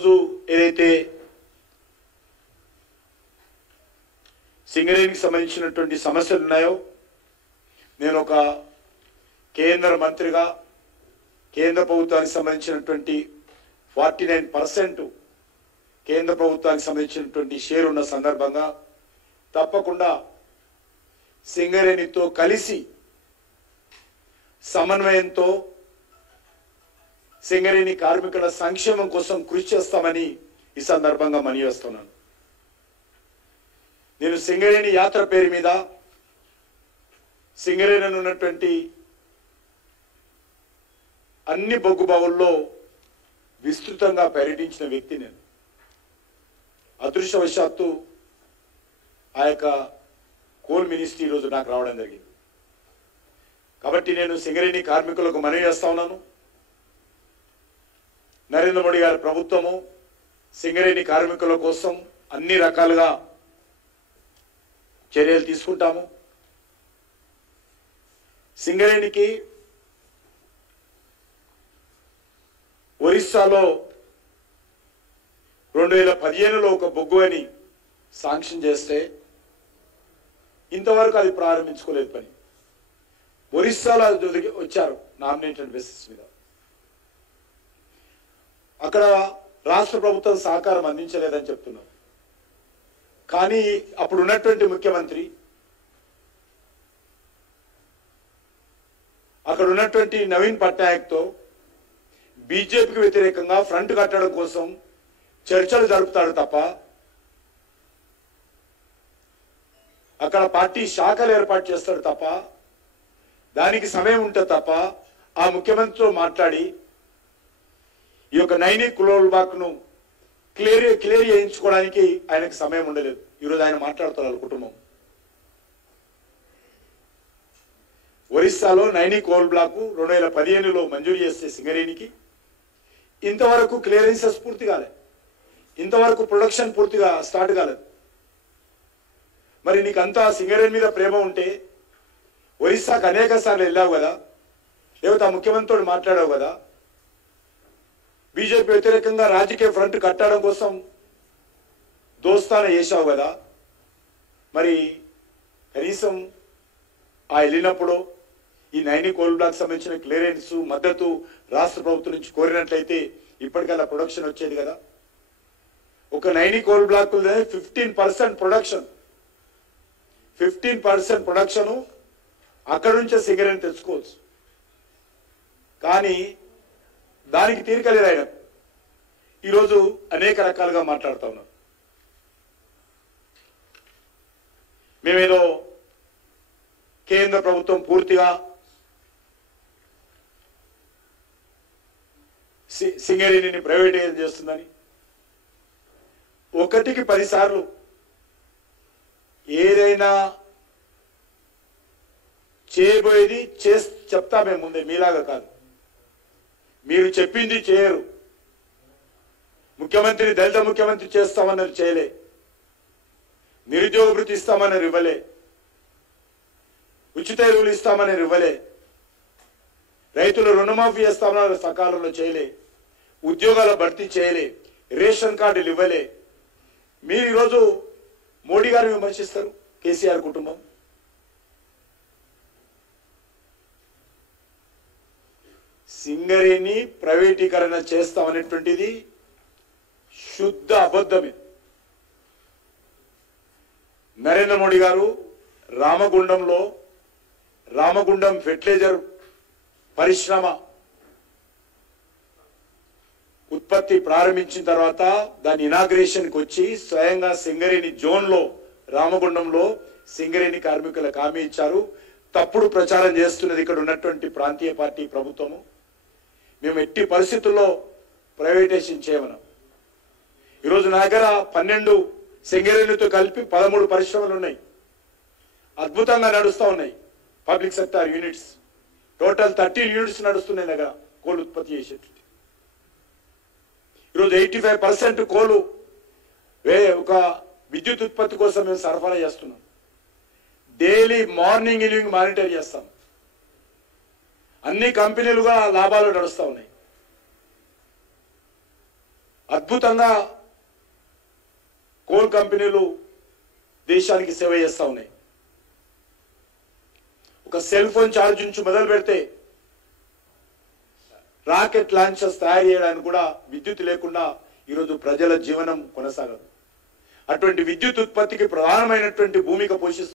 ఈరోజు ఏదైతే సింగరేణికి సంబంధించినటువంటి సమస్యలు ఉన్నాయో నేను ఒక కేంద్ర మంత్రిగా కేంద్ర ప్రభుత్వానికి సంబంధించినటువంటి 49% కేంద్ర ప్రభుత్వానికి సంబంధించినటువంటి షేర్ ఉన్న సందర్భంగా తప్పకుండా సింగరేణితో కలిసి సమన్వయంతో సింగరేణి కార్మికుల సంక్షేమం కోసం కృషి చేస్తామని ఈ సందర్భంగా మనవి చేస్తున్నాను. నేను సింగరేణి యాత్ర పేరు మీద సింగరేణిలో ఉన్నటువంటి అన్ని బొగ్గు బావుల్లో విస్తృతంగా పర్యటించిన వ్యక్తి నేను. అదృష్టవశాత్తు ఆ యొక్క కోల్ మినిస్ట్రీ ఈరోజు నాకు రావడం జరిగింది. కాబట్టి నేను సింగరేణి కార్మికులకు మనవి చేస్తా ఉన్నాను. నరేంద్ర మోడీ గారి ప్రభుత్వము సింగరేణి కార్మికుల కోసం అన్ని రకాలుగా చర్యలు తీసుకుంటాము. సింగరేణికి ఒరిస్సాలో 2015లో ఒక బొగ్గు అని శాంక్షన్ చేస్తే ఇంతవరకు అది ప్రారంభించుకోలేదు పని. ఒరిస్సాలో వచ్చారు నామినేటెడ్ బేసిస్ మీద. అక్కడ రాష్ట్ర ప్రభుత్వం సహకారం అందించలేదని చెప్తున్నారు. కానీ అప్పుడు ఉన్నటువంటి ముఖ్యమంత్రి అక్కడ ఉన్నటువంటి నవీన్ పట్నాయక్తో బీజేపీకి వ్యతిరేకంగా ఫ్రంట్ కట్టడం కోసం చర్చలు జరుపుతాడు తప్ప అక్కడ పార్టీ శాఖలు ఏర్పాటు చేస్తాడు తప్ప దానికి సమయం ఉంటుంది తప్ప ఆ ముఖ్యమంత్రితో మాట్లాడి ఈ యొక్క నైని కులోల్బాక్ను క్లియర్ చేయించుకోవడానికి ఆయనకు సమయం ఉండలేదు. ఈరోజు ఆయన మాట్లాడుతున్నారు కుటుంబం. ఒరిస్సాలో నైని కోల్ బ్లాక్ 2015లో మంజూరు చేస్తే సింగరేణికి ఇంతవరకు క్లియరెన్సెస్ పూర్తి కాలేదు, ఇంతవరకు ప్రొడక్షన్ పూర్తిగా స్టార్ట్ కాలేదు. మరి నీకంతా సింగరేణి మీద ప్రేమ ఉంటే ఒరిస్సాకు అనేక సార్లు వెళ్ళావు కదా, లేకపోతే ఆ ముఖ్యమంత్రితో మాట్లాడావు కదా, బీజేపీ వ్యతిరేకంగా రాజకీయ ఫ్రంట్ కట్టడం కోసం దోస్తాన చేశావు కదా, మరి కనీసం ఆ వెళ్ళినప్పుడు ఈ నైని కోల్ బ్లాక్ సంబంధించిన క్లియరెన్స్ మద్దతు రాష్ట్ర ప్రభుత్వం నుంచి కోరినట్లయితే ఇప్పటికల్లా ప్రొడక్షన్ వచ్చేది కదా. ఒక Naini coal block 15% production 15% production అక్కడ నుంచే సింగరేణి తెచ్చుకోవచ్చు. కానీ దానికి తీరికలేదు ఆయన. ఈరోజు అనేక రకాలుగా మాట్లాడుతూ ఉన్నారు. మేమేదో కేంద్ర ప్రభుత్వం పూర్తిగా సింగరేణిని ప్రైవేటైజ్ చేస్తుందని 1కి 10 సార్లు ఏదైనా చేయబోయేది చెప్తా మేము ముందే, మీలాగా కాదు. మీరు చెప్పింది చేయరు. ముఖ్యమంత్రి దళిత ముఖ్యమంత్రి చేస్తామన్నారు, చేయలే. నిరుద్యోగ భృతి ఇస్తామన్నారు, ఇవ్వలే. ఉచిత ఎరువులు ఇస్తామన్నారు, ఇవ్వలే. రైతులు రుణమాఫీ చేస్తామన్నారు, సకాలంలో చేయలే. ఉద్యోగాల భర్తీ చేయలే. రేషన్ కార్డులు ఇవ్వలే. మీరు ఈరోజు మోడీ గారిని విమర్శిస్తారు, కేసీఆర్ కుటుంబం. సింగరేణి ప్రైవేటీకరణ చేస్తామనేటువంటిది శుద్ధ అబద్ధమే. నరేంద్ర మోడీ గారు రామగుండం ఫెర్టిలైజర్ పరిశ్రమ ఉత్పత్తి ప్రారంభించిన తర్వాత దాని ఇనాగ్రేషన్కి వచ్చి స్వయంగా సింగరేణి జోన్లో రామగుండంలో సింగరేణి కార్మికులకు హామీ ఇచ్చారు. తప్పుడు ప్రచారం చేస్తున్నది ఇక్కడ ఉన్నటువంటి ప్రాంతీయ పార్టీ ప్రభుత్వము. మేము ఎట్టి పరిస్థితుల్లో ప్రైవేటైజేషన్ చేయమన్నాం. ఈరోజు నా దగ్గర 12 సింగరేణితో కలిపి 13 పరిశ్రమలు ఉన్నాయి. అద్భుతంగా నడుస్తూ ఉన్నాయి. Public sector units total 13 units నడుస్తున్నాయి దగ్గర కోల్ ఉత్పత్తి చేసేటువంటి. ఈరోజు 85% కోలు ఒక విద్యుత్ ఉత్పత్తి కోసం మేము సరఫరా చేస్తున్నాం. డైలీ మార్నింగ్ ఈవినింగ్ మానిటర్ చేస్తాం. అన్ని కంపెనీలుగా లాభాలు నడుస్తూ ఉన్నాయి. అద్భుతంగా కోల్ కంపెనీలు దేశానికి సేవ చేస్తూ ఉన్నాయి. ఒక సెల్ ఫోన్ ఛార్జ్ నుంచి మొదలు పెడితే రాకెట్ లాంచర్స్ తయారు చేయడానికి కూడా విద్యుత్ లేకుండా ఈరోజు ప్రజల జీవనం కొనసాగదు. అటువంటి విద్యుత్ ఉత్పత్తికి ప్రధానమైనటువంటి భూమిక పోషిస్తుంది.